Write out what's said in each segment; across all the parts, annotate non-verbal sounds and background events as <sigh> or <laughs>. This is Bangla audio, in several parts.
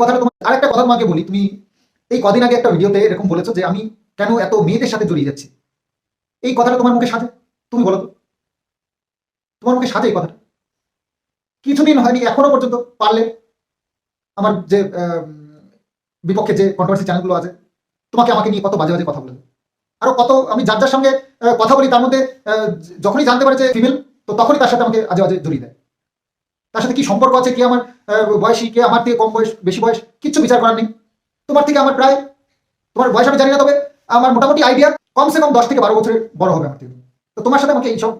কথাটা তোমার আরেকটা কথা তোমাকে বলি, তুমি এই কদিন আগে একটা ভিডিওতে এরকম বলেছ যে আমি কেন এত মেয়েদের সাথে জড়িয়ে যাচ্ছি। এই কথাটা তোমার মুখে সাজে, তুমি বলো তো। তোমার মুখে সাজে এই কথাটা। কিছুদিন হয়নি, এখনও পর্যন্ত পারলে আমার যে বিপক্ষে যে কন্ট্রোভার্সি চ্যানেলগুলো আছে, তোমাকে আমাকে নিয়ে কত বাজে বাজে কথা বলে। আরও কত, আমি যার যার সঙ্গে কথা বলি, তার মধ্যে যখনই জানতে পারে যে ফিমেল তো তখনই তার সাথে আমাকে আজে বাজে জড়িয়ে দেয়। তার সাথে কি সম্পর্ক আছে? কি আমার বয়সী, কে আমার থেকে কম বয়স, বেশি বয়স? কিচ্ছু বিচার করার নেই। তোমার থেকে আমার প্রায়, তোমার বয়স আমি জানি না, তবে আমার মোটামুটি আইডিয়া কমসে কম দশ থেকে বারো বছরের বড় হবে আমার থেকে। তো তোমার সাথে আমাকে এইসব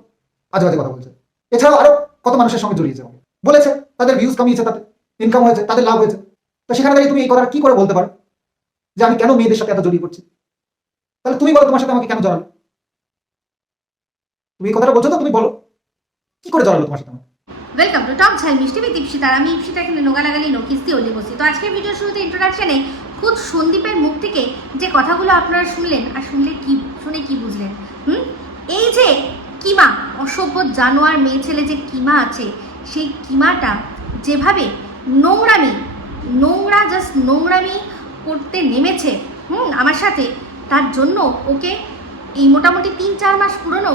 আজে বাজে কথা বলছে। এছাড়াও আরও কত মানুষের সঙ্গে জড়িয়েছে আমাকে। বলেছে, তাদের ভিউজ কমিয়েছে তাতে ইনকাম হয়েছে, তাদের লাভ হয়েছে। তো সেখানে দাঁড়িয়ে তুমি এই কথাটা কি করে বলতে পারো? যে আমি কেন মেয়েদের সাথে এত জড়িয়ে পড়ছি? তাহলে তুমি বলো তোমার সাথে আমাকে কেন জড়ালো? তুমি এই কথাটা বলছো তো, তুমি বলো। কি করে জড়ালো তোমার সাথে আমাকে? ওয়েলকাম টু টক ঝাল মিষ্টি উইথ ইপসিতার আমি ইপসিতা এখানে নোগা লাগালি নকিস্তি অলি বসি। তো আজকের ভিডিও শুরুতে ইন্ট্রোডাকশনে খুদ সন্দীপের মুখ থেকে যে কথাগুলো আপনারা শুনলেন, আর শুনলে কি, শুনে কি বুঝলেন? হুম? এই যে কিমা, অসভ্য জানোয়ার মেয়ে ছেলে যে কিমা আছে, সেই কিমাটা যেভাবে নোংরামি, নোংরা জাস্ট নোংরামি করতে নেমেছে, হুম, আমার সাথে, তার জন্য ওকে এই মোটামুটি তিন চার মাস পুরনো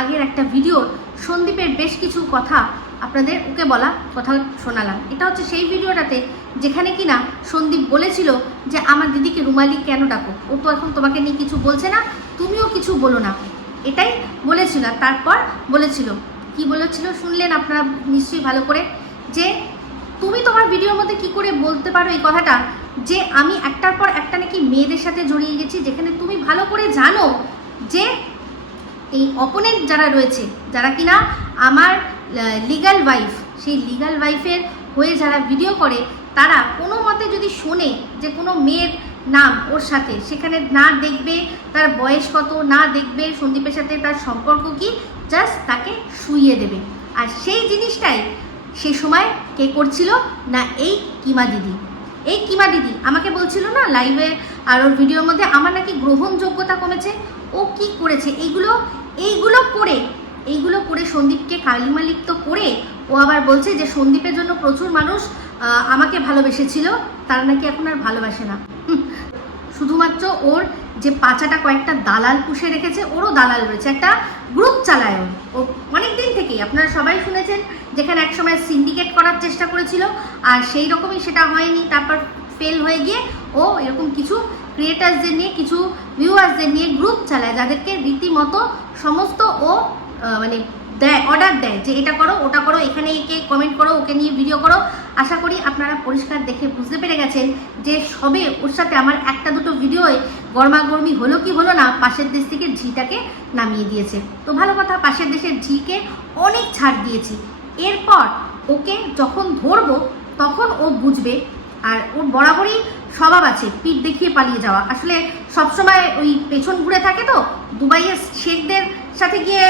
আগের একটা ভিডিওর সন্দীপের বেশ কিছু কথা আপনাদের ওকে বলা কথা শোনালাম। এটা হচ্ছে সেই ভিডিওটাতে যেখানে কিনা সন্দীপ বলেছিল যে, আমার দিদিকে রুমালি কেন ডাকো? ও তো এখন তোমাকে নিয়ে কিছু বলছে না, তুমিও কিছু বলো না। এটাই বলেছিল। তারপর বলেছিল, কি বলেছিল শুনলেন আপনারা নিশ্চয়ই ভালো করে? যে, তুমি তোমার ভিডিওর মধ্যে কি করে বলতে পারো এই কথাটা? যে, আমি একটার পর একটা নাকি মেয়েদের সাথে জড়িয়ে গেছি, যেখানে তুমি ভালো করে জানো যে, এই অপোনেন্ট যারা রয়েছে, যারা কিনা আমার লিগাল ওয়াইফ সেই লিগাল ওয়াইফের হয়ে যারা ভিডিও করে, তারা কোনো মতে যদি শোনে যে কোনো মেয়ের নাম ওর সাথে, সেখানে না দেখবে তার বয়স কত, না দেখবে সন্দীপের সাথে তার সম্পর্ক কি জাস্ট তাকে শুইয়ে দেবে। আর সেই জিনিসটাই সে সময় কে করছিল? না, এই কিমা দিদি। এই কিমা দিদি আমাকে বলছিল না লাইভে আর ওর ভিডিওর মধ্যে, আমার নাকি গ্রহণযোগ্যতা কমেছে, ও কি করেছে? এইগুলো এইগুলো করে এইগুলো করে সন্দীপকে কালিমালিপ্ত করে ও আবার বলছে যে সন্দীপের জন্য প্রচুর মানুষ আমাকে ভালোবেসেছিল, তারা নাকি এখন আর ভালোবাসে না <laughs> শুধুমাত্র ওর যে পাচাটা কয়েকটা দালাল পুষে রেখেছে, ওরও দালাল রয়েছে একটা গ্রুপ চালায় ও। অনেক দিন থেকেই, আপনারা সবাই শুনেছেন যেখানে একসময় সিন্ডিকেট করার চেষ্টা করেছিল, আর সেই রকমই সেটা হয়নি, তারপর ফেল হয়ে গিয়ে ও এরকম কিছু ক্রিয়েটার্সদের নিয়ে, কিছু ভিউয়ার্সদের নিয়ে গ্রুপ চালায়, যাদেরকে রীতিমতো সমস্ত ও মানে দেয় অর্ডার দেয় যে এটা করো, ওটা করো এখানে একে কমেন্ট করো, ওকে নিয়ে ভিডিও করো। আশা করি আপনারা পরিষ্কার দেখে বুঝতে পেরে গেছেন যে সবে ওর সাথে আমার একটা দুটো ভিডিওয়ে গরমাগরমি হলো কি হলো না, পাশের দেশ থেকে ঝিটাকে নামিয়ে দিয়েছে। তো ভালো কথা, পাশের দেশের ঝিকে অনেক ছাড় দিয়েছি। এরপর ওকে যখন ধরবো, তখন ও বুঝবে। আর ওর বরাবরই স্বভাব আছে, পিঠ দেখিয়ে পালিয়ে যাওয়া। আসলে সবসময় ওই পেছন ঘুরে থাকে তো, দুবাইয়ের শেখদের সাথে গিয়ে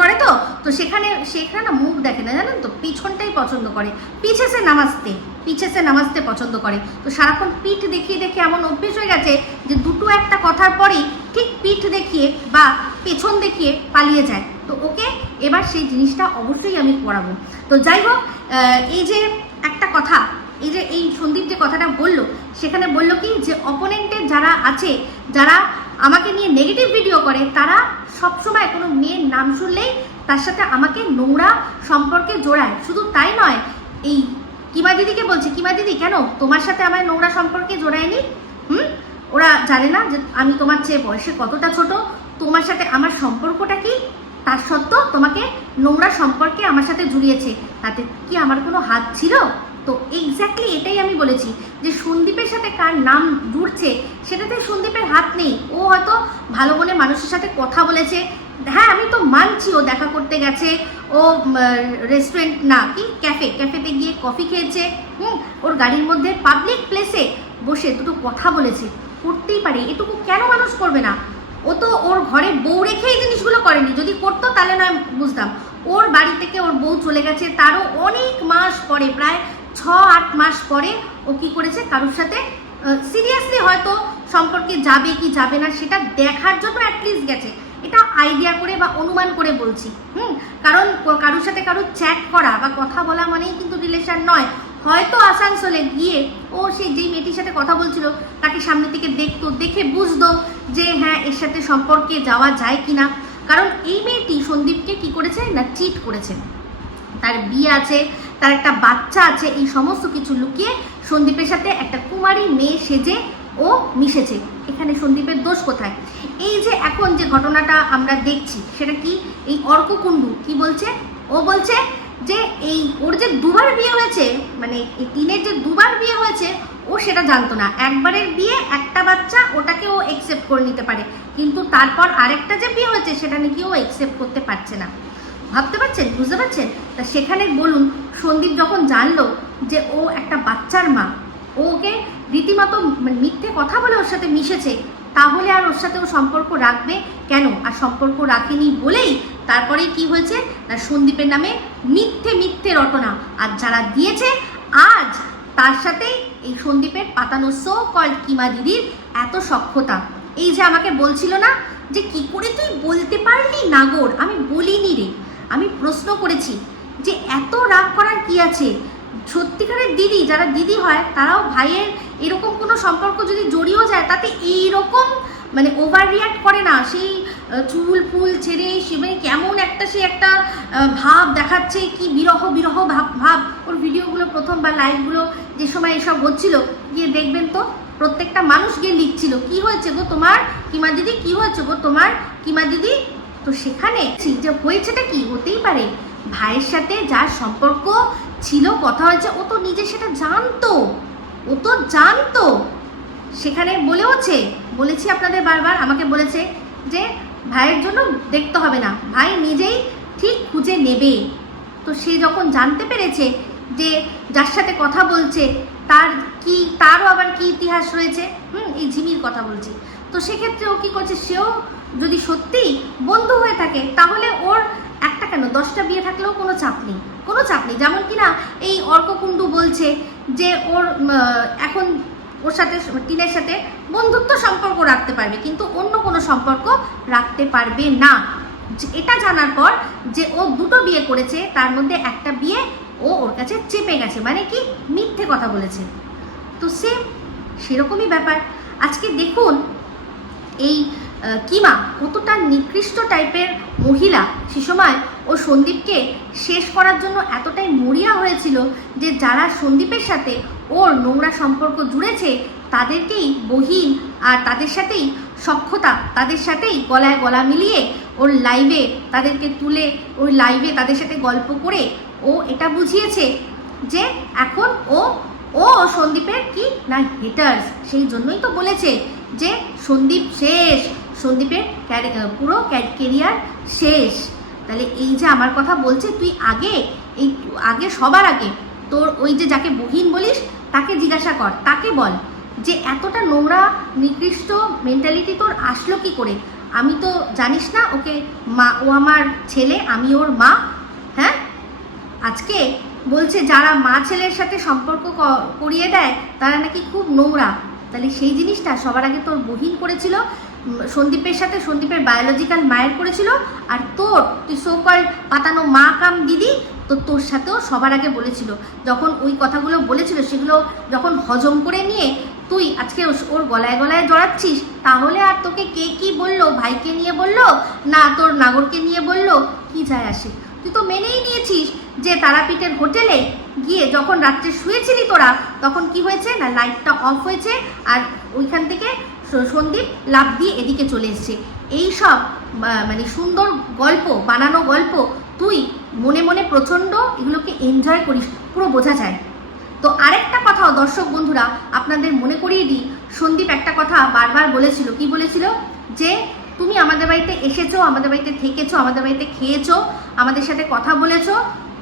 করে তো? তো সেখানে সেখানে না মুখ দেখে না, জানেন তো? পিছনটাই পছন্দ করে। পিছে সে নামাজতে, পিছে সে নামাজতে পছন্দ করে। তো সারাক্ষণ পিঠ দেখিয়ে দেখে এমন অভ্যেস হয়ে গেছে যে দুটো একটা কথার পরেই ঠিক পিঠ দেখিয়ে বা পেছন দেখিয়ে পালিয়ে যায়। তো ওকে এবার সেই জিনিসটা অবশ্যই আমি করাবো তো যাই হোক এই যে একটা কথা এই যে, এই সন্দীপ যে কথাটা বলল, সেখানে বলল কি যে অপোনেন্টের যারা আছে, যারা আমাকে নিয়ে নেগেটিভ ভিডিও করে, তারা সবসময় কোনো মেয়ের নাম শুনলেই তার সাথে আমাকে নোংরা সম্পর্কে জোড়ায়। শুধু তাই নয়, এই কিমা দিদিকে বলছে, কিমা দিদি, কেন? তোমার সাথে আমার নোংরা সম্পর্কে জোড়ায়নি? হুম? ওরা জানে না যে আমি তোমার চেয়ে বয়সে কতটা ছোট। তোমার সাথে আমার সম্পর্কটা কি? তার সত্ত্বেও তোমাকে নোংরা সম্পর্কে আমার সাথে জুড়িয়েছে। তাতে কি আমার কোনো হাত ছিল? তো এক্স্যাক্টলি এটাই আমি বলেছি যে সন্দীপের সাথে কার নাম জুড়ছে, সেটাতে সন্দীপের হাত নেই। ও হয়তো ভালো মনে মানুষের সাথে কথা বলেছে। হ্যাঁ আমি তো মানছি ও দেখা করতে গেছে, ও রেস্টুরেন্ট না, কি? ক্যাফে ক্যাফেতে গিয়ে কফি খেয়েছে। হুম, ওর গাড়ির মধ্যে পাবলিক প্লেসে বসে দুটো কথা বলেছে। করতেই পারে, এটুকু কেন মানুষ করবে না? ও তো ওর ঘরে বউ রেখে এই জিনিসগুলো করেনি। যদি করতো তাহলে নয়, বুঝতাম। ওর বাড়ি থেকে ওর বউ চলে গেছে, তারও অনেক মাস পরে, প্রায় ছ আট মাস পরে ও কি করেছে? কারোর সাথে? সিরিয়াসলি হয়তো সম্পর্কে যাবে কি যাবে না সেটা দেখার জন্য অ্যাটলিস্ট গেছে। এটা আইডিয়া করে বা অনুমান করে বলছি। হুম? কারণ কারোর সাথে কারোর চ্যাট করা বা কথা বলা মানেই কিন্তু রিলেশন নয়। হয়তো আসানসোলে গিয়ে ও সেই যেই মেয়েটির সাথে কথা বলছিল, তাকে সামনে থেকে দেখতো, দেখে বুঝতো যে হ্যাঁ এর সাথে সম্পর্কে যাওয়া যায় কি না কারণ এই মেয়েটি সন্দীপকে কি করেছে? না চিট করেছে। তার বিয়ে আছে তার একটা বাচ্চা আছে, এই সমস্ত কিছু লুকিয়ে সন্দীপের সাথে একটা কুমারী মেয়ে সেজে ও মিশেছে। এখানে সন্দীপের দোষ কোথায়? এই যে এখন যে ঘটনাটা আমরা দেখছি, সেটা কি? এই অর্ককুণ্ডু কি বলছে? ও বলছে যে এই ওর যে দুবার বিয়ে হয়েছে মানে এই টিনের যে দুবার বিয়ে হয়েছে, ও সেটা জানতো না। একবারের বিয়ে একটা বাচ্চা ওটাকে ও একসেপ্ট করে নিতে পারে। কিন্তু তারপর আরেকটা যে বিয়ে হয়েছে, সেটা নাকি ও একসেপ্ট করতে পারছে না। ভাবতে পারছেন? বুঝতে পারছেন? তা সেখানে বলুন, সন্দীপ যখন জানলো যে ও একটা বাচ্চার মা ও ওকে রীতিমতো মানে মিথ্যে কথা বলে ওর সাথে মিশেছে, তাহলে আর ওর সাথে ও সম্পর্ক রাখবে কেন? আর সম্পর্ক রাখেনি বলেই তারপরে কি হয়েছে? না, সন্দীপের নামে মিথ্যে মিথ্যে রটনা। আর যারা দিয়েছে, আজ তার সাথে এই সন্দীপের পাতানো সো কল কিমা দিদির এত সক্ষতা এই যে আমাকে বলছিল না যে কি করে তুই বলতে পারলি নাগর? আমি বলিনি রে। আমি প্রশ্ন করেছি যে এত রাগ করার কি আছে? সত্যিকারের দিদি, যারা দিদি হয়, তারাও ভাইয়ের এরকম কোনো সম্পর্ক যদি জড়িয়েও যায়, তাতে এইরকম মানে ওভার রিয়াক্ট করে না। সেই চুল, ফুল ছেড়ে সে মানে কেমন একটা সে একটা ভাব দেখাচ্ছে, কি বিরহ বিরহ ভাব ভাব। ওর ভিডিওগুলো প্রথম বা লাইভগুলো যে সময় এসব হচ্ছিল, গিয়ে দেখবেন তো প্রত্যেকটা মানুষ গিয়ে লিখছিল, কি হয়েছে গো তোমার? কিমা দিদি, কি হয়েছে গো তোমার? কিমা দিদি তো সেখানে যে হয়েছেটা কি? হতেই পারে। ভাইয়ের সাথে যার সম্পর্ক ছিল, কথা হয়েছে, ও তো নিজে সেটা জানতো। ও তো জানতো। সেখানে বলেওছে, বলেছি আপনাদের বারবার, আমাকে বলেছে যে ভাইয়ের জন্য দেখতে হবে না। ভাই নিজেই ঠিক খুঁজে নেবে। তো সে যখন জানতে পেরেছে যে যার সাথে কথা বলছে, তার কি, তারও আবার কি ইতিহাস রয়েছে? হুম, এই ঝিমির কথা বলছি। তো সেক্ষেত্রে ও কী করছে? সেও যদি সত্যিই বন্ধু হয়ে থাকে, তাহলে ওর একটা কেন? দশটা বিয়ে থাকলেও কোনো চাপ নেই। কোনো চাপ নেই। যেমন কিনা এই অর্ককুণ্ডু বলছে যে ওর এখন ওর সাথে, টিনের সাথে বন্ধুত্ব সম্পর্ক রাখতে পারবে, কিন্তু অন্য কোনো সম্পর্ক রাখতে পারবে না। এটা জানার পর যে ও দুটো বিয়ে করেছে, তার মধ্যে একটা বিয়ে ও ওর কাছে চেপে গেছে। মানে কি? মিথ্যে কথা বলেছে। তো সেম সেরকমই ব্যাপার। আজকে দেখুন, এই কিমা কতটা নিকৃষ্ট টাইপের মহিলা সে সময় ও সন্দীপকে শেষ করার জন্য এতটাই মরিয়া হয়েছিল যে যারা সন্দীপের সাথে ওর নোংরা সম্পর্ক জুড়েছে, তাদেরকেই বহিন আর তাদের সাথেই সক্ষতা তাদের সাথেই গলায় গলা মিলিয়ে ওর লাইভে তাদেরকে তুলে ওই লাইভে তাদের সাথে গল্প করে ও এটা বুঝিয়েছে যে এখন ও ও সন্দীপের কি? না হেটার্স সেই জন্যই তো বলেছে যে সন্দীপ শেষ। সন্দীপের পুরো কেরিয়ার শেষ। তাহলে এই যে আমার কথা বলছে, তুই আগে, এই আগে, সবার আগে তোর ওই যে যাকে বহিন বলিস, তাকে জিজ্ঞাসা কর, তাকে বল যে এতটা নোংরা, নিকৃষ্ট মেন্টালিটি তোর আসলো কি করে? আমি তো জানিস না, ওকে মা, ও আমার ছেলে, আমি ওর মা হ্যাঁ? আজকে বলছে যারা মা ছেলের সাথে সম্পর্ক করিয়ে দেয়, তারা নাকি খুব নোংরা। তাহলে সেই জিনিসটা সবার আগে তোর বহিন করেছিল সন্দীপের সাথে সন্দীপের বায়োলজিক্যাল মায়ের করেছিল, আর তোর, তুই সোকল পাতানো মা কাম দিদি, তো তোর সাথেও সবার আগে বলেছিল। যখন ওই কথাগুলো বলেছিল, সেগুলো যখন হজম করে নিয়ে তুই আজকে ওর গলায় গলায় জড়াচ্ছিস, তাহলে আর তোকে কে কি বলল, ভাইকে নিয়ে বলল, না তোর নাগরকে নিয়ে বলল, কি যায় আসে? তুই তো মেনেই নিয়েছিস যে তারাপীঠের হোটেলে গিয়ে যখন রাত্রে শুয়েছিলি তোরা, তখন কি হয়েছে? না লাইটটা অফ হয়েছে, আর ওইখান থেকে সন্দীপ লাভ দিয়ে এদিকে চলে এসছে। এই সব মানে সুন্দর গল্প, বানানো গল্প, তুই মনে মনে প্রচণ্ড এগুলোকে এনজয় করিস, পুরো বোঝা যায়। তো আরেকটা কথাও দর্শক বন্ধুরা, আপনাদের মনে করিয়ে দিই, সন্দীপ একটা কথা বারবার বলেছিল, কি বলেছিল? যে তুমি আমাদের বাড়িতে এসেছ, আমাদের বাড়িতে থেকেছো, আমাদের বাড়িতে খেয়েছো, আমাদের সাথে কথা বলেছ,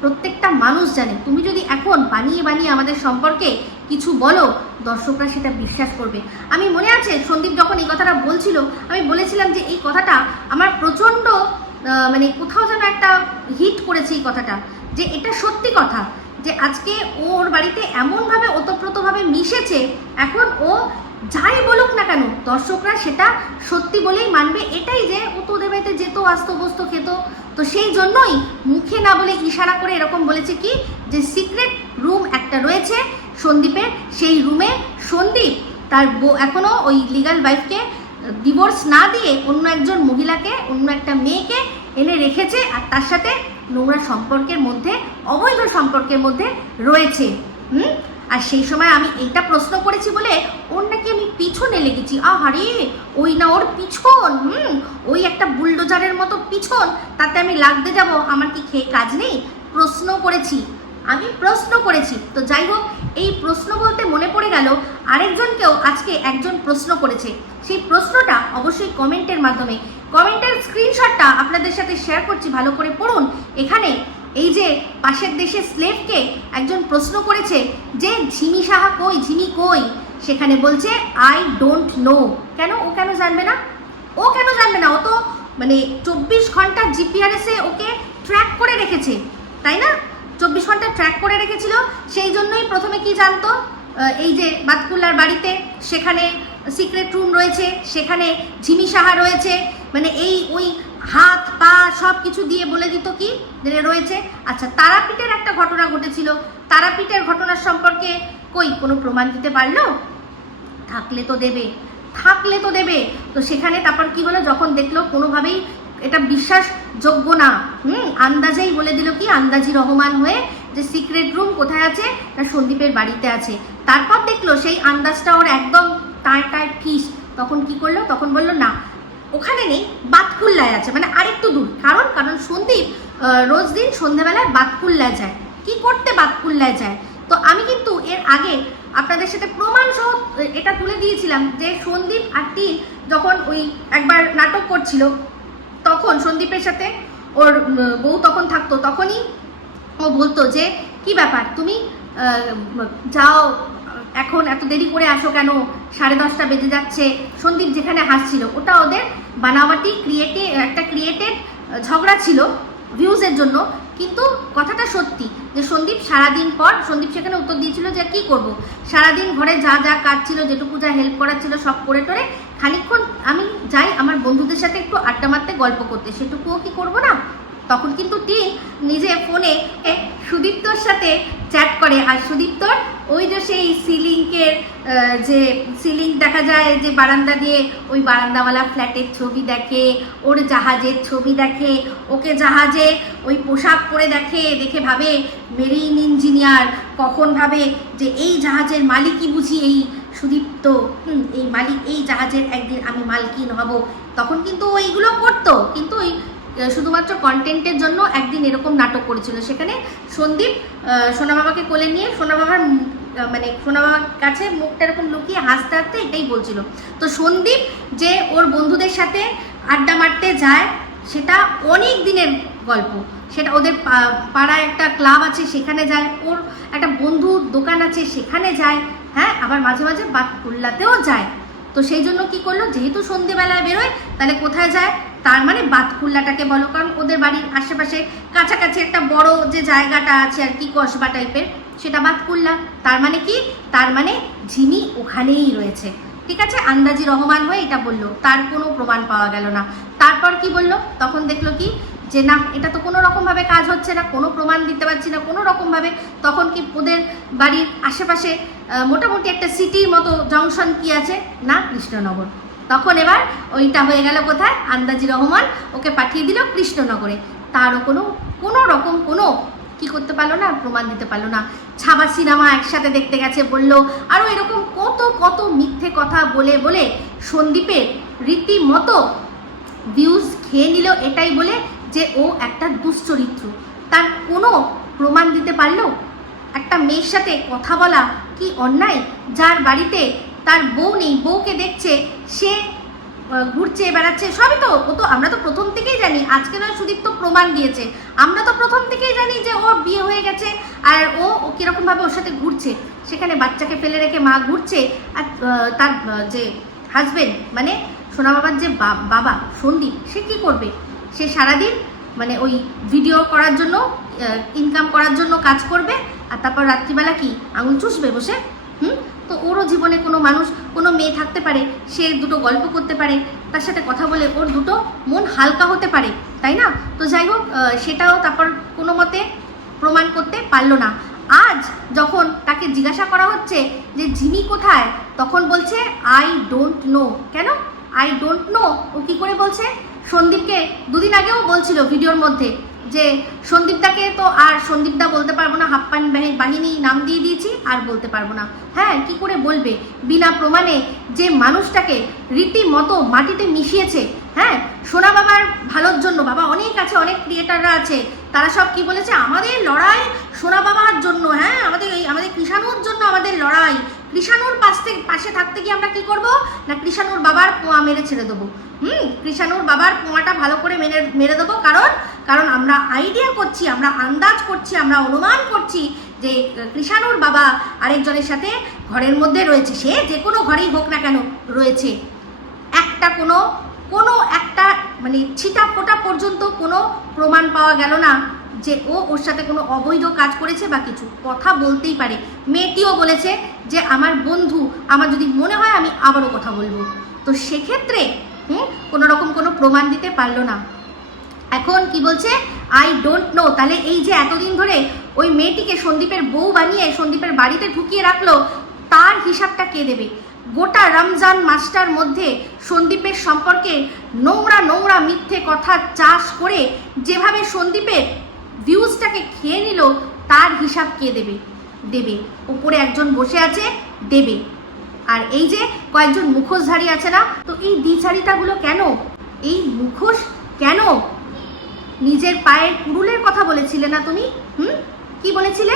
প্রত্যেকটা মানুষ জানে। তুমি যদি এখন বানিয়ে বানিয়ে আমাদের সম্পর্কে কিছু বলো? দর্শকরা সেটা বিশ্বাস করবে। আমি মনে আছে, সন্দীপ যখন এই কথাটা বলছিল, আমি বলেছিলাম যে এই কথাটা আমার প্রচণ্ড মানে কোথাও যেন একটা হিট করেছে এই কথাটা। যে এটা সত্যি কথা, যে আজকে ওর বাড়িতে এমনভাবে ওতপ্রোতভাবে মিশেছে, এখন ও যাই বলুক না কেন, দর্শকরা সেটা সত্যি বলেই মানবে। এটাই যে ও তো ওদের বাড়িতে যেত, আসতো, বসতো, খেত, তো সেই জন্যই মুখে না বলে ইশারা করে এরকম বলেছে কি? যে সিক্রেট রুম একটা রয়েছে সন্দীপের সেই রুমে সন্দীপ তার বউ এখনও ওই লিগাল ওয়াইফকে ডিভোর্স না দিয়ে অন্য একজন মহিলাকে, অন্য একটা মেয়েকে এনে রেখেছে আর তার সাথে নোংরা সম্পর্কের মধ্যে, অবৈধ সম্পর্কের মধ্যে রয়েছে। হুম? আর সেই সময় আমি এইটা প্রশ্ন করেছি বলে ওর নাকি আমি পিছনে লেগেছি। আহারে, ওই না ওর পিছন, হুম? ওই একটা বুলডোজারের মতো পিছন, তাতে আমি লাগতে যাব, আমার কি খেয়ে কাজ নেই? প্রশ্ন করেছি। আমি প্রশ্ন করেছি। তো যাই হোক এই প্রশ্ন বলতে মনে পড়ে গেল আরেকজনকেও আজকে একজন প্রশ্ন করেছে। সেই প্রশ্নটা অবশ্যই কমেন্টের মাধ্যমে। কমেন্টের স্ক্রিনশটটা আপনাদের সাথে শেয়ার করছি, ভালো করে পড়ুন। এখানে এই যে পাশের দেশের স্লেভকে একজন প্রশ্ন করেছে যে, ঝিমি সাহা কই, ঝিমি কই? সেখানে বলছে আই ডোন্ট নো কেন? ও কেন জানবে না? ও কেন জানবে না? ও তো মানে চব্বিশ ঘণ্টা জিপিআরএসে ওকে ট্র্যাক করে রেখেছে। তাই না? চব্বিশ ঘণ্টা ট্র্যাক করে রেখেছিল। সেই জন্যই প্রথমে কি জানতো? এই যে বাতকুল্লার বাড়িতে সেখানে সিক্রেট রুম রয়েছে, সেখানে ঝিমি সাহা রয়েছে। মানে এই ওই হাত, পা সব কিছু দিয়ে বলে দিত কি? রয়েছে। আচ্ছা তারাপীঠের একটা ঘটনা ঘটেছিল। তারাপীঠের ঘটনার সম্পর্কে কই, কোনো প্রমাণ দিতে পারল? থাকলে তো দেবে, থাকলে তো দেবে। তো সেখানে তারপর কি হলো? যখন দেখল, কোনোভাবেই এটা বিশ্বাসযোগ্য না। হুম, আন্দাজেই বলে দিল কি, আন্দাজি রহমান হয়ে যে সিক্রেট রুম কোথায় আছে, না সন্দীপের বাড়িতে আছে। তারপর দেখল সেই আন্দাজটা ওর একদম টায় টায় ফিস। তখন কি করল? তখন বলল, না, ওখানে নেই বাতকুল্লায় আছে। মানে আরেকটু দূর। কারণ কারণ সন্দীপ রোজ দিন সন্ধ্যাবেলায় বাতকুল্লায় যায়। কি করতে বাতকুল্লায় যায়? তো আমি কিন্তু এর আগে আপনাদের সাথে প্রমাণ সহ এটা তুলে দিয়েছিলাম যে সন্দীপ আর টিন যখন ওই একবার নাটক করছিল তখন, সন্দীপের সাথে ওর বউ তখন থাকতো, তখনই ও বলতো যে, কি ব্যাপার? তুমি যাও, এখন এত দেরি করে আসো কেন? সাড়ে দশটা বেজে যাচ্ছে। সন্দীপ যেখানে হাসছিল, ওটা ওদের বানাওয়াটি ক্রিয়েটে একটা ক্রিয়েটেড ঝগড়া ছিল ভিউজের জন্য। কিন্তু কথাটা সত্যি, যে সন্দীপ সারাদিন পর, সন্দীপ সেখানে উত্তর দিয়েছিল যে, কি করব? সারাদিন ঘরে যা যা কাজ ছিল, যেটুকু যা হেল্প করার ছিল, সব করে টরে খানিকক্ষণ আমি যাই, আমার বন্ধুদের সাথে একটু আড্ডা মারতে, গল্প করতে। সেটুকুও কি করব না? তখন কিন্তু টিন নিজে ফোনে সুদীপ্তর সাথে চ্যাট করে। আর সুদীপ্তর ওই যে সেই সিলিংকের যে সিলিং দেখা যায়, যে বারান্দা দিয়ে ওই বারান্দাওয়ালা ফ্ল্যাটের ছবি দেখে, ওর জাহাজের ছবি দেখে, ওকে জাহাজে ওই পোশাক পরে দেখে দেখে ভাবে মেরিন ইঞ্জিনিয়ার কখন ভাবে যে এই জাহাজের মালিকই বুঝি এই সুদীপ্ত হুম, এই মালিক এই জাহাজের একদিন আমি মালকিন হব। তখন কিন্তু এইগুলো করতো। কিন্তু ওই শুধুমাত্র কন্টেন্টের জন্য একদিন এরকম নাটক করেছিল। সেখানে সন্দীপ সোনা বাবাকে কোলে নিয়ে সোনা বাবার মানে সোনা বাবার কাছে মুখটা এরকম লুকিয়ে হাসতে হাসতে এটাই বলছিল। তো সন্দীপ যে ওর বন্ধুদের সাথে আড্ডা মারতে যায় সেটা অনেক দিনের গল্প। সেটা ওদের পাড়ায় একটা ক্লাব আছে সেখানে যায়। ওর একটা বন্ধুর দোকান আছে সেখানে যায়। হ্যাঁ আবার মাঝে মাঝে বাতকুল্লাতেও যায়। তো সেই জন্য কি করল, যেহেতু সন্ধেবেলায় বেরোয়, তাহলে কোথায় যায়? তার মানে বাতকুল্লাটাকে বলো, কারণ ওদের বাড়ির আশেপাশে কাছাকাছি একটা বড় যে জায়গাটা আছে আর কি, কসবা টাইপের, সেটা বাতকুল্লা। তার মানে কি? তার মানে ঝিমি ওখানেই রয়েছে। ঠিক আছে? আন্দাজি রহমান হয়ে এটা বলল। তার কোনো প্রমাণ পাওয়া গেল না। তারপর কি বলল? তখন দেখল কি? যে না, এটা তো কোনো রকমভাবে কাজ হচ্ছে না, কোনো প্রমাণ দিতে পারছি না, কোনো রকমভাবে তখন কি ওদের বাড়ির আশেপাশে মোটামুটি একটা সিটির মতো জংশন কি আছে? না, কৃষ্ণনগর। তখন এবার ওইটা হয়ে গেল কোথায়? আন্দাজি রহমান ওকে পাঠিয়ে দিল কৃষ্ণনগরে। তারও কোনো কোনো রকম কোনো কি করতে পারল না, প্রমাণ দিতে পারল না। ছাবা সিনেমা একসাথে দেখতে গেছে, বলল আরও এরকম কত কত মিথ্যে কথা বলে বলে সন্দীপের রীতিমতো ভিউজ খেয়ে নিল এটাই বলে যে ও একটা দুশ্চরিত্র। তার কোনো প্রমাণ দিতে পারল? একটা মেয়ের সাথে কথা বলা কি অন্যায়? যার বাড়িতে তার বউ নেই, বউকে দেখছে, সে ঘুরছে, বেড়াচ্ছে, সবই তো ও তো, আমরা তো প্রথম থেকেই জানি, আজকে নয় সুদীপ তো প্রমাণ দিয়েছে। আমরা তো প্রথম থেকেই জানি যে ওর বিয়ে হয়ে গেছে আর ও কীরকমভাবে ওর সাথে ঘুরছে। সেখানে বাচ্চাকে ফেলে রেখে মা ঘুরছে আর তার যে হাজবেন্ড মানে সোনা বাবার যে বাবা, সন্দীপ, সে কি করবে? সে সারাদিন মানে ওই ভিডিও করার জন্য ইনকাম করার জন্য কাজ করবে, আর তারপর রাত্রিবেলা কি, আঙুল চুষবে বসে? হুম? তো ওরও জীবনে কোনো মানুষ, কোনো মেয়ে থাকতে পারে, সে দুটো গল্প করতে পারে, তার সাথে কথা বলে ওর দুটো মন হালকা হতে পারে, তাই না? তো যাই হোক সেটাও তারপর কোনো মতে প্রমাণ করতে পারল না। আজ যখন তাকে জিজ্ঞাসা করা হচ্ছে যে, জিমি কোথায়? তখন বলছে আই ডোন্ট নো কেন? আই ডোন্ট নো ও কি করে বলছে? সন্দীপকে দুদিন আগেও বলছিল ভিডিওর মধ্যে যে সন্দীপদাকে তো আর সন্দীপদা বলতে পারব না, হাপ্পান বাহি- বাহিনী নাম দিয়ে দিয়েছি, আর বলতে পারব না। হ্যাঁ কি করে বলবে? বিনা প্রমাণে যে মানুষটাকে রীতিমতো মাটিতে মিশিয়েছে হ্যাঁ? সোনা বাবার ভালোর জন্য, বাবা অনেক আছে, অনেক ক্রিয়েটাররা আছে, তারা সব কি বলেছে? আমাদের লড়াই সোনা বাবার জন্য হ্যাঁ? আমাদের আমাদের কৃষাণুর জন্য আমাদের লড়াই। কৃষাণুর পাশ থেকে পাশে থাকতে গিয়ে আমরা কি করব? না, কৃষাণুর বাবার পোয়া মেরে ছেড়ে দেবো। হুম, কৃষাণুর বাবার পোয়াটা ভালো করে মেরে মেরে দেবো। কারণ কারণ আমরা আইডিয়া করছি, আমরা আন্দাজ করছি, আমরা অনুমান করছি যে, কৃষাণুর বাবা আরেকজনের সাথে ঘরের মধ্যে রয়েছে। সে যে কোনো ঘরেই হোক না কেন রয়েছে। একটা কোনো কোনো একটা মানে ছিটা ফোটা পর্যন্ত কোনো প্রমাণ পাওয়া গেল না। যে ও ওর সাথে কোনো অবৈধ কাজ করেছে বা কিছু কথা বলতেই পারে। মেয়েটিও বলেছে যে, আমার বন্ধু, আমার যদি মনে হয় আমি আবারও কথা বলব। তো সেক্ষেত্রে, হুম, কোনো রকম কোনো প্রমাণ দিতে পারল না। এখন কি বলছে? আই ডোন্ট নো তাহলে এই যে এতদিন ধরে ওই মেয়েটিকে সন্দীপের বউ বানিয়ে সন্দীপের বাড়িতে ঢুকিয়ে রাখল, তার হিসাবটা কে দেবে? গোটা রমজান মাসটার মধ্যে সন্দীপের সম্পর্কে নোংরা নোংরা মিথ্যে কথা চাষ করে যেভাবে সন্দীপের ভিউজটাকে খেয়ে নিল তার হিসাব কে দেবে? দেবে। উপরে একজন বসে আছে, দেবে। আর এই যে কয়েকজন মুখোশধারী আছে না, তো এই দ্বিচারিতাগুলো কেন? এই মুখোশ কেন? নিজের পায়ের কুড়ুলের কথা বলেছিলে না তুমি? হুম? কি বলেছিলে?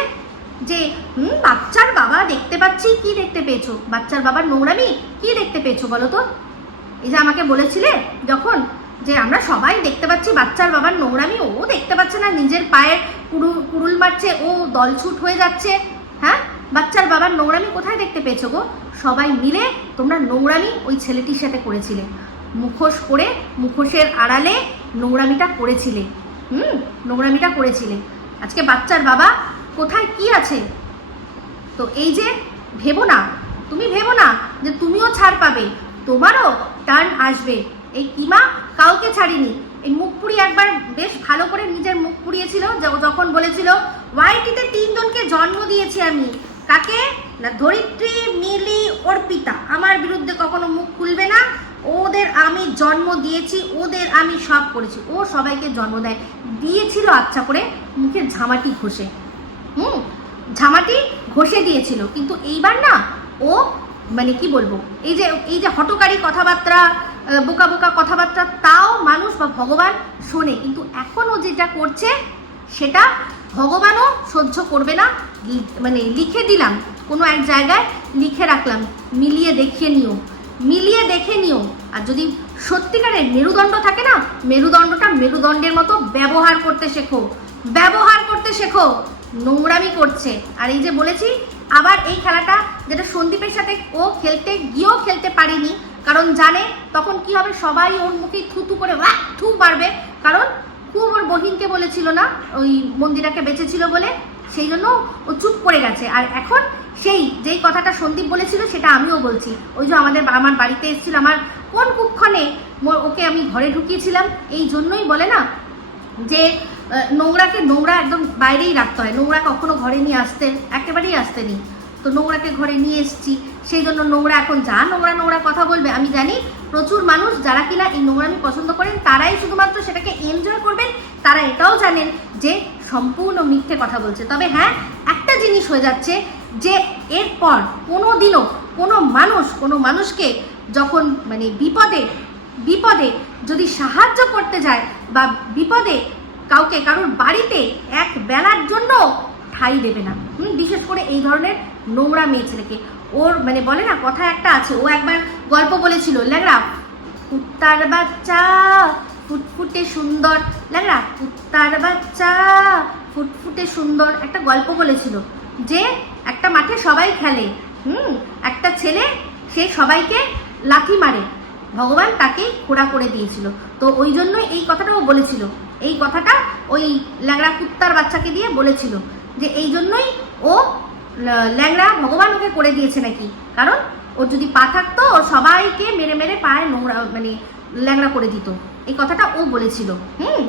যে, হুম, বাচ্চার বাবা দেখতে পাচ্ছি, কি দেখতে পেয়েছ? বাচ্চার বাবার নোংরামি, কি দেখতে পেয়েছ বলো তো? এই যে আমাকে বলেছিলে যখন যে আমরা সবাই দেখতে পাচ্ছি বাচ্চার বাবার নোংরামি, ও দেখতে পাচ্ছে না নিজের পায়ের কুড়ু, কুড়ুল মারছে ও দলছুট হয়ে যাচ্ছে হ্যাঁ? বাচ্চার বাবার নোংরামি কোথায় দেখতে পেয়েছ গো? সবাই মিলে তোমরা নোংরামি ওই ছেলেটির সাথে করেছিলে। মুখোশ করে মুখোশের আড়ালে নোংরামিটা করেছিলে। হুম? নোংরামিটা করেছিলে। আজকে বাচ্চার বাবা কোথায়, কি আছে? তো এই যে ভেবো না, তুমি ভেবো না যে তুমিও ছাড় পাবে, তোমারও টার্ন আসবে। এই কিমা কাউকে ছাড়িনি। এই মুখ পুড়ি একবার বেশ ভালো করে নিজের মুখ পুড়িয়েছিল যখন বলেছিল, ওয়াইটিতে তিনজনকে জন্ম দিয়েছি আমি। কাকে? না, ধরিত্রী, মিলি অর্পিতা আমার বিরুদ্ধে কখনো মুখ খুলবে না। ওদের আমি জন্ম দিয়েছি, ওদের আমি সব করেছি। ও সবাইকে জন্ম দেয়। দিয়েছিল আচ্ছা করে মুখে ঝামাটি ঘষে। হুম, ঝামাটি ঘষে দিয়েছিল। কিন্তু এইবার না, ও মানে কি বলব? এই যে এই যে হটকারী কথাবার্তা বোকা বোকা কথাবার্তা তাও মানুষ বা ভগবান শোনে। কিন্তু এখনও যেটা করছে, সেটা ভগবানও সহ্য করবে না। মানে লিখে দিলাম, কোনো এক জায়গায় লিখে রাখলাম, মিলিয়ে দেখিয়ে নিও। মিলিয়ে দেখে নিও। আর যদি সত্যিকারের মেরুদণ্ড থাকে না, মেরুদণ্ডটা মেরুদণ্ডের মতো ব্যবহার করতে শেখো। ব্যবহার করতে শেখো। নোংরামি করছে। আর এই যে বলেছি, আবার এই খেলাটা, যেটা সন্দীপের সাথে ও খেলতে, গিয়েও খেলতে পারিনি কারণ জানে তখন কি হবে, সবাই ওর মুখে থুতু করে থু মারবে। কারণ খুব ওর বহিনকে বলেছিল না, ওই মন্দিরাকে বেঁচেছিল বলে, সেই জন্য ও চুপ করে গেছে। আর এখন সেই যেই কথাটা সন্দীপ বলেছিল, সেটা আমিও বলছি। ওই যে আমাদের আমার বাড়িতে এসেছিল, আমার কোন কুক্ষণে ওকে আমি ঘরে ঢুকিয়েছিলাম, এই জন্যই বলে না যে নোংরাকে নোংরা একদম বাইরেই রাখতে হয়। নোংরা কখনো ঘরে নিয়ে আসতে, একেবারেই আসতে নেই। তো নোংরাকে ঘরে নিয়ে এসেছি। সেই জন্য নোংরা এখন যা নোংরা নোংরা কথা বলবে, আমি জানি প্রচুর মানুষ যারা কিনা এই নোংরা নোংরামি পছন্দ করেন, তারাই শুধুমাত্র সেটাকে এনজয় করবেন, তারা এটাও জানেন যে সম্পূর্ণ মিথ্যে কথা বলছে। তবে হ্যাঁ একটা জিনিস হয়ে যাচ্ছে যে এরপর কোনো দিনও কোনো মানুষ, কোনো মানুষকে যখন মানে বিপদে বিপদে যদি সাহায্য করতে যায় বা বিপদে কাউকে, কারোর বাড়িতে এক বেলার জন্য ঠাই দেবে না। বিশেষ করে এই ধরনের নোংরা মেয়ে ছেলেকে। ওর মানে বলে না, কথা একটা আছে, ও একবার গল্প বলেছিল ল্যাংরা কুত্তার বাচ্চা, ফুটফুটে সুন্দর ল্যাংরা কুত্তার বাচ্চা, ফুটফুটে সুন্দর একটা গল্প বলেছিল, যে একটা মাঠে সবাই খেলে, হুম, একটা ছেলে, সে সবাইকে লাথি মারে, ভগবান তাকে খোড়া করে দিয়েছিল। তো ওই জন্য এই কথাটা ও বলেছিল, এই কথাটা ওই ল্যাংড়া, কুত্তার বাচ্চাকে দিয়ে বলেছিল, যে এই জন্যই ও ল্যাংড়া ভগবান ওকে করে দিয়েছে নাকি? কারণ ওর যদি পা থাকতো, ও সবাইকে মেরে মেরে পায়ে নোংরা মানে ল্যাংড়া করে দিত। এই কথাটা ও বলেছিল, হুম?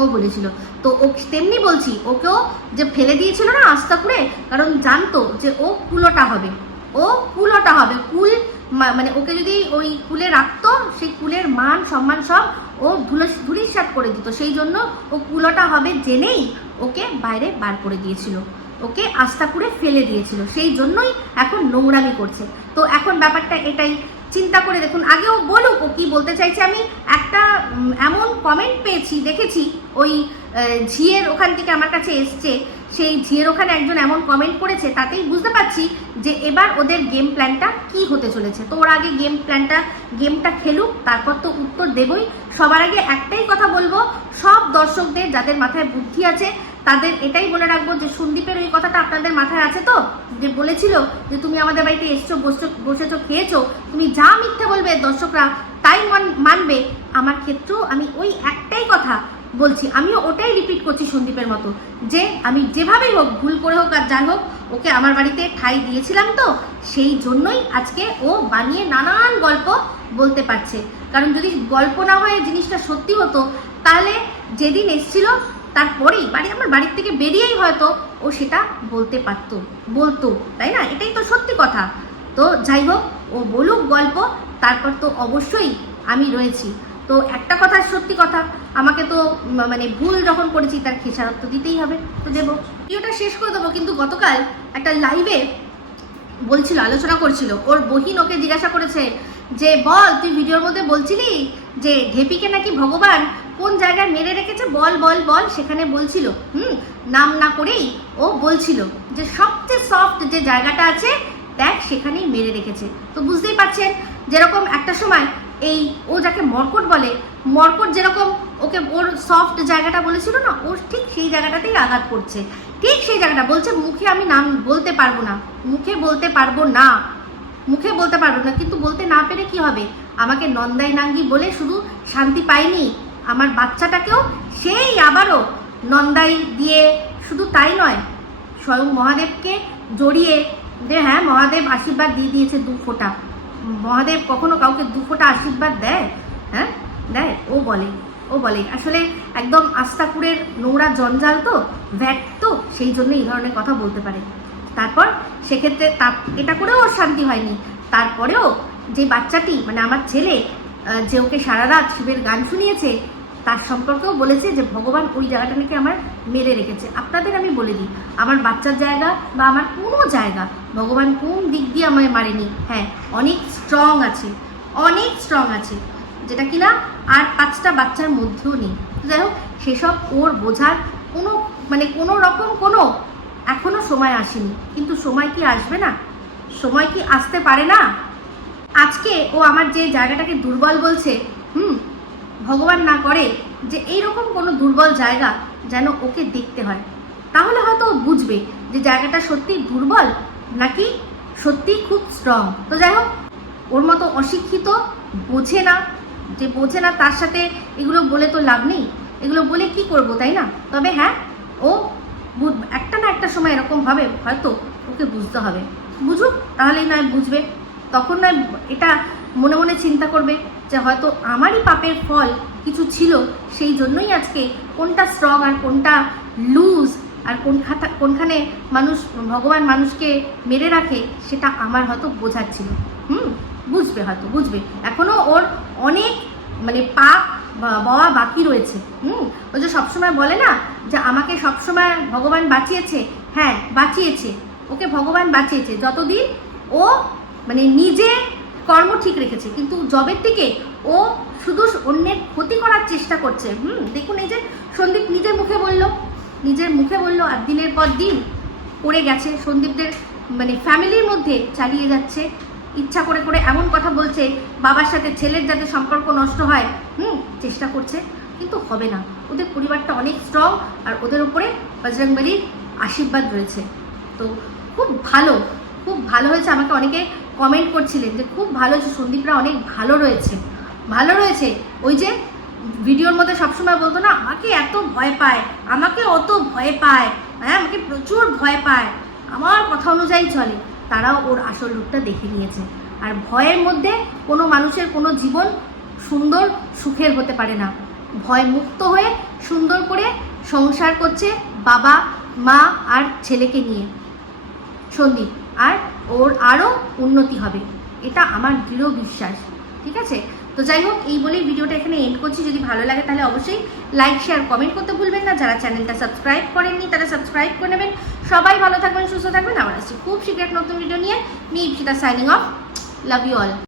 ও বলেছিল। তো ও তেমনি বলছি, ওকেও যে ফেলে দিয়েছিল না আস্তা করে কারণ জানতো যে ও কুলোটা হবে। ও কুলোটা হবে, কুল মানে ওকে যদি ওই কুলে রাখতো, সেই কুলের মান, সম্মান সব ও ধুলো ধুলিসাৎ করে দিত। সেই জন্য ও কুলোটা হবে জেনেই ওকে বাইরে বার করে দিয়েছিল। ওকে আস্থা করে ফেলে দিয়েছিল। সেই জন্যই এখন নোংরামি করছে। তো এখন ব্যাপারটা এটাই। চিন্তা করে দেখুন, আগেও বলুক ও কী বলতে চাইছে। আমি একটা এমন কমেন্ট পেয়েছি, দেখেছি, ওই ঝিয়ের ওখান থেকে আমার কাছে এসছে। সেই ঝিয়ের ওখানে একজন এমন কমেন্ট করেছে, তাতেই বুঝতে পারছি যে এবার ওদের গেম প্ল্যানটা কি হতে চলেছে। তো ওর আগে গেম প্ল্যানটা গেমটা খেলুক, তারপর তো উত্তর দেবই। সবার আগে একটাই কথা বলব, সব দর্শকদের যাদের মাথায় বুদ্ধি আছে তাদের এটাই বলে রাখব যে সন্দীপের ওই কথাটা আপনাদের মাথায় আছে তো? যে বলেছিল যে তুমি আমাদের বাড়িতে এসছো, বসছো, বসেছো, খেয়েছো, তুমি যা মিথ্যে বলবে দর্শকরা তাই মান- মানবে। আমার ক্ষেত্রেও আমি ওই একটাই কথা বলছি, আমিও ওটাই রিপিট করছি সন্দীপের মতো, যে আমি যেভাবেই হোক, ভুল করে হোক আর যাই হোক, ওকে আমার বাড়িতে ঠাই দিয়েছিলাম তো, সেই জন্যই আজকে ও বানিয়ে নানান গল্প বলতে পারছে। কারণ যদি গল্প না হয়ে, জিনিসটা সত্যি হতো, তাহলে যেদিন এসছিল তারপরেই বাড়ি, আমার বাড়ির থেকে বেরিয়েই হয়তো ও সেটা বলতে পারতো, বলতো, তাই না? এটাই তো সত্যি কথা। তো যাই হোক, ও বলুক গল্প, তারপর তো অবশ্যই আমি রয়েছি। তো একটা কথা সত্যি কথা, আমাকে তো মানে ভুল যখন করেছি তার খেসারত তো দিতেই হবে, তো দেবো। ভিডিওটা শেষ করে দেবো, কিন্তু গতকাল একটা লাইভে বলছিল, আলোচনা করছিল, ওর বহিন ওকে জিজ্ঞাসা করেছে যে, বল, তুই ভিডিওর মধ্যে বলছিলি যে, ঢেপিকে নাকি ভগবান কোন জায়গায় মেরে রেখেছে বল বল বল, সেখানে বলছিল, হুম, নাম না করেই ও বলছিল যে সবচেয়ে সফট যে জায়গাটা আছে, দেখ সেখানেই মেরে রেখেছে। তো বুঝতেই পারছেন, যেরকম একটা সময় এই ও যাকে মর্কট বলে, মর্কট যেরকম ওকে ওর সফট জায়গাটা বলেছিল না ওর ঠিক সেই জায়গাটাতেই আঘাত করছে। ঠিক সেই জায়গাটা, বলছে মুখে আমি নাম বলতে পারব না, মুখে বলতে পারব না, মুখে বলতে পারব না, কিন্তু বলতে না পেরে কি হবে? আমাকে নন্দাই নাঙ্গি বলে শুধু শান্তি পাইনি আমার বাচ্চাটাকেও সেই আবারও নন্দাই দিয়ে শুধু তাই নয়, স্বয়ং মহাদেবকে জড়িয়ে যে হ্যাঁ মহাদেব আশীর্বাদ দিয়ে দিয়েছে দু ফোঁটা। মহাদেব কখনো কাউকে দু ফোঁটা আশীর্বাদ দেয়? হ্যাঁ দেয়, ও বলে ও বলে। আসলে একদম আস্তাপুরের নোংরা জঞ্জাল তো, ভ্যাট তো, সেই জন্য এই ধরনের কথা বলতে পারে। তারপর সেক্ষেত্রে তার এটা করেও ওর শান্তি হয়নি। তারপরেও যে বাচ্চাটি মানে আমার ছেলে যে ওকে সারা রাত শিবের গান শুনিয়েছে তার সম্পর্কেও বলেছে যে ভগবান ওই জায়গাটা নাকি আমার মেরে রেখেছে। আপনাদের আমি বলে দিই, আমার বাচ্চার জায়গা বা আমার কোনো জায়গা ভগবান কোন দিক দিয়ে আমায় মারেনি। হ্যাঁ অনেক স্ট্রং আছে, অনেক স্ট্রং আছে, যেটা কিনা আর পাঁচটা বাচ্চার মধ্যেও নেই। যাই হোক, সেসব ওর বোঝার কোনো মানে কোনো রকম কোনো এখনও সময় আসেনি। কিন্তু সময় কি আসবে না? সময় কি আসতে পারে না? আজকে ও আমার যে জায়গাটাকে দুর্বল বলছে, হুম ভগবান না করে যে এইরকম কোনো দুর্বল জায়গা যেন ওকে দেখতে হয়। তাহলে হয়তো ও বুঝবে যে জায়গাটা সত্যি দুর্বল নাকি সত্যি খুব স্ট্রং তো যাই হোক, ওর মতো অশিক্ষিত বোঝে না। যে বোঝে না তার সাথে এগুলো বলে তো লাভ নেই। এগুলো বলে কি করব, তাই না? তবে হ্যাঁ ও একটা না একটা সময় এরকম হবে, হয়তো ওকে বুঝতে হবে। বুঝুক, তাহলেই নয় বুঝবে। তখন নয়, এটা মনে মনে চিন্তা করবে। যে হয়তো আমারই পাপের ফল কিছু ছিল, সেই জন্যই আজকে কোনটা স্ট্রং আর কোনটা লুজ আর কোন খাতা কোনখানে মানুষ, ভগবান মানুষকে মেরে রাখে, সেটা আমার হয়তো বোঝার ছিল। হুম? বুঝবে হয়তো, বুঝবে। এখনও ওর অনেক মানে পাপ বওয়া বাকি রয়েছে। হুম? ও যে সবসময় বলে না যে আমাকে সবসময় ভগবান বাঁচিয়েছে? হ্যাঁ বাঁচিয়েছে। ওকে ভগবান বাঁচিয়েছে। যতদিন ও মানে নিজে কর্ম ঠিক রেখেছে, কিন্তু জবের থেকে ও শুধু অন্যের ক্ষতি করার চেষ্টা করছে। হুম, দেখুন এই যে সন্দীপ নিজের মুখে বলল, নিজের মুখে বলল, আর দিনের পর দিন পড়ে গেছে। সন্দীপদের মানে ফ্যামিলির মধ্যে চালিয়ে যাচ্ছে। ইচ্ছা করে করে এমন কথা বলছে, বাবার সাথে ছেলের যাতে সম্পর্ক নষ্ট হয়, হুম, চেষ্টা করছে, কিন্তু হবে না। ওদের পরিবারটা অনেক স্ট্রং আর ওদের উপরে বজরংবলির আশীর্বাদ রয়েছে। তো খুব ভালো খুব ভালো হয়েছে। আমাকে অনেকে কমেন্ট করছিলেন যে খুব ভালো হয়েছে, সন্দীপরা অনেক ভালো রয়েছে। ভালো রয়েছে। ওই যে ভিডিওর মধ্যে সবসময় বলতো না, আমাকে এত ভয় পায়, আমাকে অত ভয় পায় হ্যাঁ আমাকে প্রচুর ভয় পায়। আমার কথা অনুযায়ী চলে। তারাও ওর আসল রূপটা দেখে নিয়েছে। আর ভয়ের মধ্যে কোনো মানুষের কোনো জীবন সুন্দর, সুখের হতে পারে না। ভয় মুক্ত হয়ে সুন্দর করে সংসার করছে বাবা, মা আর ছেলেকে নিয়ে। সন্দীপ। আর ওর আরও উন্নতি হবে। এটা আমার দৃঢ় বিশ্বাস, ঠিক আছে? তো যাই হোক, এই বলেই ভিডিওটা এখানে এন্ড করছি। যদি ভালো লাগে তাহলে অবশ্যই লাইক শেয়ার কমেন্ট করতে ভুলবেন না। যারা চ্যানেলটা সাবস্ক্রাইব করেননি, তারা সাবস্ক্রাইব করে নেবেন। সবাই ভালো থাকবেন, সুস্থ থাকবেন। আবার আসছি খুব শীঘ্র নতুন ভিডিও নিয়ে। Me Ipsita signing off love you all